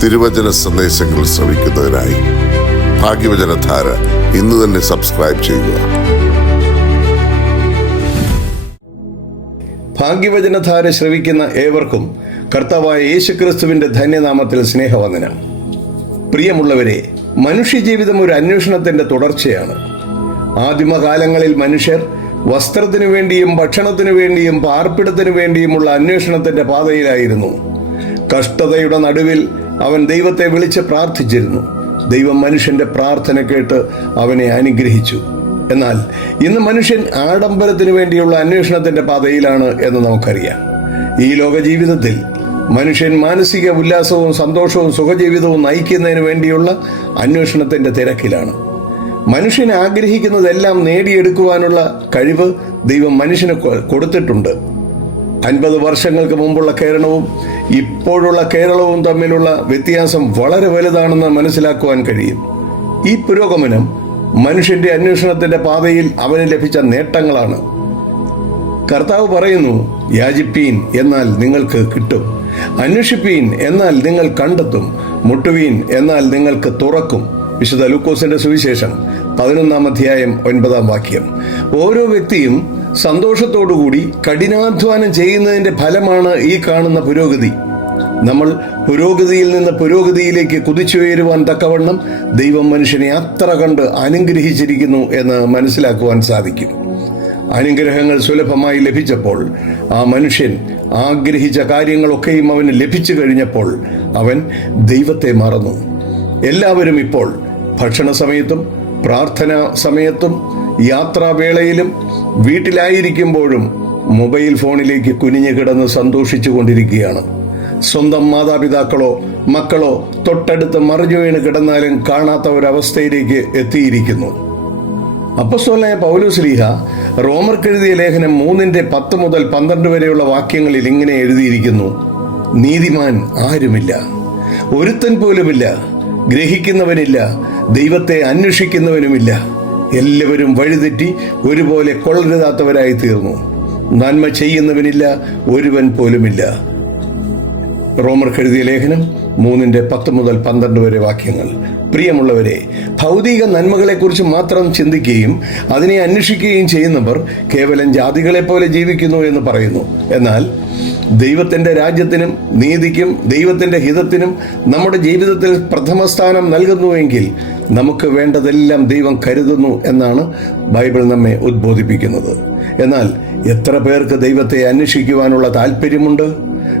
തിരുവചന സന്ദേശങ്ങൾ ശ്രവിക്കുന്നതിനായി ഭാഗ്യവചനധാര ഇന്ന് തന്നെ സബ്സ്ക്രൈബ് ചെയ്യുക. ഭാഗ്യവചനധാര ശ്രവിക്കുന്ന ഏവർക്കും കർത്താവായ യേശുക്രിസ്തുവിന്റെ ധന്യനാമത്തിൽ സ്നേഹവന്ദനം. പ്രിയമുള്ളവരെ, മനുഷ്യജീവിതം ഒരു അന്വേഷണത്തിന്റെ തുടർച്ചയാണ്. ആദിമകാലങ്ങളിൽ മനുഷ്യർ വസ്ത്രത്തിനു വേണ്ടിയും ഭക്ഷണത്തിനു വേണ്ടിയും പാർപ്പിടത്തിനു വേണ്ടിയുമുള്ള അന്വേഷണത്തിന്റെ പാതയിലായിരുന്നു. കഷ്ടതയുടെ നടുവിൽ അവൻ ദൈവത്തെ വിളിച്ച് പ്രാർത്ഥിച്ചിരുന്നു. ദൈവം മനുഷ്യന്റെ പ്രാർത്ഥന കേട്ട് അവനെ അനുഗ്രഹിച്ചു. എന്നാൽ ഇന്ന് മനുഷ്യൻ ആഡംബരത്തിനു വേണ്ടിയുള്ള അന്വേഷണത്തിന്റെ പാതയിലാണ് എന്ന് നമുക്കറിയാം. ഈ ലോക ജീവിതത്തിൽ മനുഷ്യൻ മാനസിക ഉല്ലാസവും സന്തോഷവും സുഖജീവിതവും നയിക്കുന്നതിന് വേണ്ടിയുള്ള അന്വേഷണത്തിന്റെ തിരക്കിലാണ്. മനുഷ്യൻ ആഗ്രഹിക്കുന്നതെല്ലാം നേടിയെടുക്കുവാനുള്ള കഴിവ് ദൈവം മനുഷ്യന് കൊടുത്തിട്ടുണ്ട്. 50 വർഷങ്ങൾക്ക് മുമ്പുള്ള കേരളവും ഇപ്പോഴുള്ള കേരളവും തമ്മിലുള്ള വ്യത്യാസം വളരെ വലുതാണെന്ന് മനസ്സിലാക്കുവാൻ കഴിയും. ഈ പുരോഗമനം മനുഷ്യന്റെ അന്വേഷണത്തിന്റെ പാതയിൽ അവന് ലഭിച്ച നേട്ടങ്ങളാണ്. കർത്താവ് പറയുന്നു, യാചിപ്പീൻ എന്നാൽ നിങ്ങൾക്ക് കിട്ടും, അന്വേഷിപ്പീൻ എന്നാൽ നിങ്ങൾ കണ്ടെത്തും, മുട്ടുവീൻ എന്നാൽ നിങ്ങൾക്ക് തുറക്കും. വിശുദ്ധ ലൂക്കോസിന്റെ സുവിശേഷം 11-ാം അധ്യായം 9-ാം വാക്യം. ഓരോ വ്യക്തിയും സന്തോഷത്തോടുകൂടി കഠിനാധ്വാനം ചെയ്യുന്നതിന്റെ ഫലമാണ് ഈ കാണുന്ന പുരോഗതി. നമ്മൾ പുരോഗതിയിൽ നിന്ന് പുരോഗതിയിലേക്ക് കുതിച്ചുയരുവാൻ തക്കവണ്ണം ദൈവം മനുഷ്യനെ അത്ര കണ്ട് അനുഗ്രഹിച്ചിരിക്കുന്നു എന്ന് മനസ്സിലാക്കുവാൻ സാധിക്കും. അനുഗ്രഹങ്ങൾ സുലഭമായി ലഭിച്ചപ്പോൾ ആ മനുഷ്യൻ ആഗ്രഹിച്ച കാര്യങ്ങളൊക്കെയും അവന് ലഭിച്ചു കഴിഞ്ഞപ്പോൾ അവൻ ദൈവത്തെ മറന്നു. എല്ലാവരും ഇപ്പോൾ ഭക്ഷണ സമയത്തും പ്രാർത്ഥനാ സമയത്തും യാത്രാവേളയിലും വീട്ടിലായിരിക്കുമ്പോഴും മൊബൈൽ ഫോണിലേക്ക് കുനിഞ്ഞു കിടന്ന് സന്തോഷിച്ചു കൊണ്ടിരിക്കുകയാണ്. സ്വന്തം മാതാപിതാക്കളോ മക്കളോ തൊട്ടടുത്ത് മറിഞ്ഞു വീണ് കിടന്നാലും കാണാത്ത ഒരവസ്ഥയിലേക്ക് എത്തിയിരിക്കുന്നു. അപ്പോസ്തലനായ പൗലോസ്ലീഹ റോമർക്കെഴുതിയ ലേഖനം 3:10 മുതൽ 12 വരെയുള്ള വാക്യങ്ങളിൽ ഇങ്ങനെ എഴുതിയിരിക്കുന്നു: നീതിമാൻ ആരുമില്ല, ഒരുത്തൻ പോലുമില്ല, ഗ്രഹിക്കുന്നവനില്ല, ദൈവത്തെ അന്വേഷിക്കുന്നവനുമില്ല. എല്ലാവരും വഴിതെറ്റി ഒരുപോലെ കൊള്ളരുതാത്തവരായി തീർന്നു. നന്മ ചെയ്യുന്നവനില്ല, ഒരുവൻ പോലുമില്ല. റോമർക്കെഴുതിയ ലേഖനം 3:10 മുതൽ 12 വരെ വാക്യങ്ങൾ. പ്രിയമുള്ളവരെ, ഭൗതിക നന്മകളെക്കുറിച്ച് മാത്രം ചിന്തിക്കുകയും അതിനെ അന്വേഷിക്കുകയും ചെയ്യുന്നവർ കേവലം ജാതികളെ പോലെ ജീവിക്കുന്നു എന്ന് പറയുന്നു. എന്നാൽ ദൈവത്തിന്റെ രാജ്യത്തിനും നീതിക്കും ദൈവത്തിന്റെ ഹിതത്തിനും നമ്മുടെ ജീവിതത്തിൽ പ്രഥമ സ്ഥാനം നൽകുന്നുവെങ്കിൽ നമുക്ക് വേണ്ടതെല്ലാം ദൈവം കരുതുന്നു എന്നാണ് ബൈബിൾ നമ്മെ ഉദ്ബോധിപ്പിക്കുന്നത്. എന്നാൽ എത്ര പേർക്ക് ദൈവത്തെ അന്വേഷിക്കുവാനുള്ള താല്പര്യമുണ്ട്?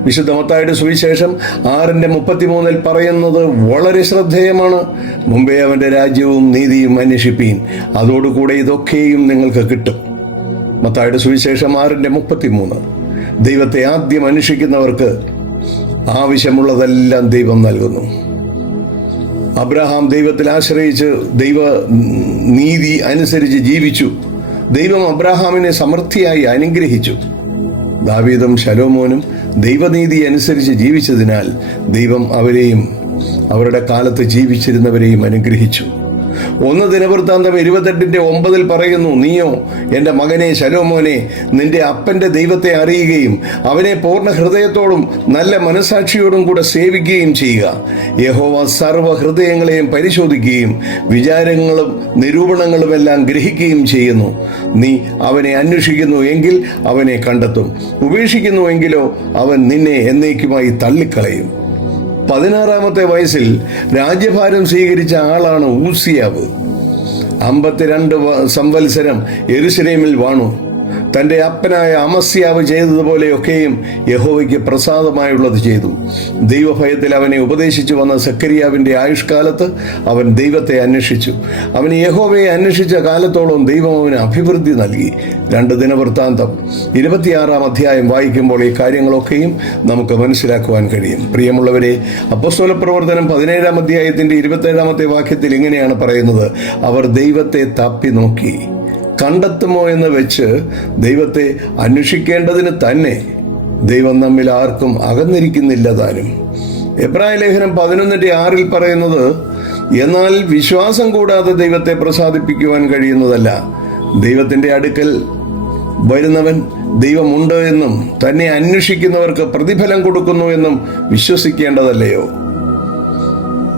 വിശുദ്ധ മത്തായിയുടെ സുവിശേഷം 6:33 പറയുന്നത് വളരെ ശ്രദ്ധേയമാണ്: മുമ്പേ അവന്റെ രാജ്യവും നീതിയും അന്വേഷിപ്പീൻ, അതോടുകൂടെ ഇതൊക്കെയും നിങ്ങൾക്ക് കിട്ടും. മത്തായിയുടെ സുവിശേഷം 6:33. ദൈവത്തെ ആദ്യം അന്വേഷിക്കുന്നവർക്ക് ആവശ്യമുള്ളതെല്ലാം ദൈവം നൽകുന്നു. അബ്രഹാം ദൈവത്തിൽ ആശ്രയിച്ച് ദൈവ നീതി അനുസരിച്ച് ജീവിച്ചു. ദൈവം അബ്രഹാമിനെ സമൃദ്ധിയായി അനുഗ്രഹിച്ചു. ദാവീദും ശലോമോനും ദൈവനീതി അനുസരിച്ച് ജീവിച്ചതിനാൽ ദൈവം അവരെയും അവരുടെ കാലത്ത് ജീവിച്ചിരുന്നവരെയും അനുഗ്രഹിച്ചു. 1 ദിനവൃത്താന്തം 28:9 പറയുന്നു: നീയോ എൻ്റെ മകനെ ശലോമോനെ, നിന്റെ അപ്പന്റെ ദൈവത്തെ അറിയുകയും അവനെ പൂർണ്ണ ഹൃദയത്തോടും നല്ല മനസാക്ഷിയോടും കൂടെ സേവിക്കുകയും ചെയ്യുക. യഹോവ സർവ്വ ഹൃദയങ്ങളെയും പരിശോധിക്കുകയും വിചാരങ്ങളും നിരൂപണങ്ങളുമെല്ലാം ഗ്രഹിക്കുകയും ചെയ്യുന്നു. നീ അവനെ അന്വേഷിക്കുന്നു എങ്കിൽ അവനെ കണ്ടെത്തും, ഉപേക്ഷിക്കുന്നുവെങ്കിലോ അവൻ നിന്നെ എന്നേക്കുമായി തള്ളിക്കളയും. 16-ാമത്തെ വയസ്സിൽ രാജ്യഭാരം സ്വീകരിച്ച ആളാണ് ഊസിയാവ്. 52 സംവത്സരം യെരൂശലേമിൽ വാണു. തൻ്റെ അപ്പനായ അമസ്യാവ് ചെയ്തതുപോലെയൊക്കെയും യഹോവയ്ക്ക് പ്രസാദമായുള്ളത് ചെയ്തു. ദൈവഭയത്തിൽ അവനെ ഉപദേശിച്ചു വന്ന സെക്കരിയാവിൻ്റെ ആയുഷ്കാലത്ത് അവൻ ദൈവത്തെ അന്വേഷിച്ചു. അവന് യഹോവയെ അന്വേഷിച്ച കാലത്തോളം ദൈവം അവന് അഭിവൃദ്ധി നൽകി. 2 ദിനവൃത്താന്തം 26-ാം അധ്യായം വായിക്കുമ്പോൾ ഈ കാര്യങ്ങളൊക്കെയും നമുക്ക് മനസ്സിലാക്കുവാൻ കഴിയും. പ്രിയമുള്ളവരെ, അപ്പോസ്തലപ്രവർത്തനം 17-ാം അധ്യായത്തിൻ്റെ 27-ാമത്തെ വാക്യത്തിൽ ഇങ്ങനെയാണ് പറയുന്നത്: അവർ ദൈവത്തെ തപ്പി നോക്കി, കണ്ടെത്തുമോ എന്ന് വെച്ച് ദൈവത്തെ അന്വേഷിക്കേണ്ടതിന് തന്നെ ദൈവം നമ്മിൽ ആർക്കും അകന്നിരിക്കുന്നില്ല താനും. എബ്രായ ലേഖനം 11:6 പറയുന്നത്: എന്നാൽ വിശ്വാസം കൂടാതെ ദൈവത്തെ പ്രസാദിപ്പിക്കുവാൻ കഴിയുന്നതല്ല. ദൈവത്തിന്റെ അടുക്കൽ വരുന്നവൻ ദൈവമുണ്ട് എന്നും തന്നെ അന്വേഷിക്കുന്നവർക്ക് പ്രതിഫലം കൊടുക്കുന്നു എന്നും വിശ്വസിക്കേണ്ടതല്ലയോ?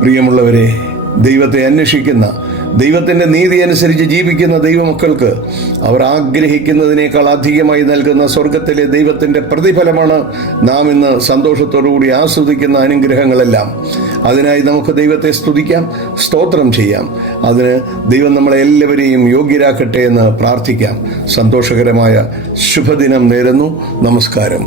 പ്രിയമുള്ളവരെ, ദൈവത്തെ അന്വേഷിക്കുന്ന, ദൈവത്തിൻ്റെ നീതി അനുസരിച്ച് ജീവിക്കുന്ന ദൈവമക്കൾക്ക് അവർ ആഗ്രഹിക്കുന്നതിനേക്കാൾ അധികമായി നൽകുന്ന സ്വർഗത്തിലെ ദൈവത്തിൻ്റെ പ്രതിഫലമാണ് നാം ഇന്ന് സന്തോഷത്തോടുകൂടി ആസ്വദിക്കുന്ന അനുഗ്രഹങ്ങളെല്ലാം. അതിനായി നമുക്ക് ദൈവത്തെ സ്തുതിക്കാം, സ്തോത്രം ചെയ്യാം. അതിന് ദൈവം നമ്മളെ എല്ലാവരെയും യോഗ്യരാക്കട്ടെ എന്ന് പ്രാർത്ഥിക്കാം. സന്തോഷകരമായ ശുഭദിനം നേരുന്നു. നമസ്കാരം.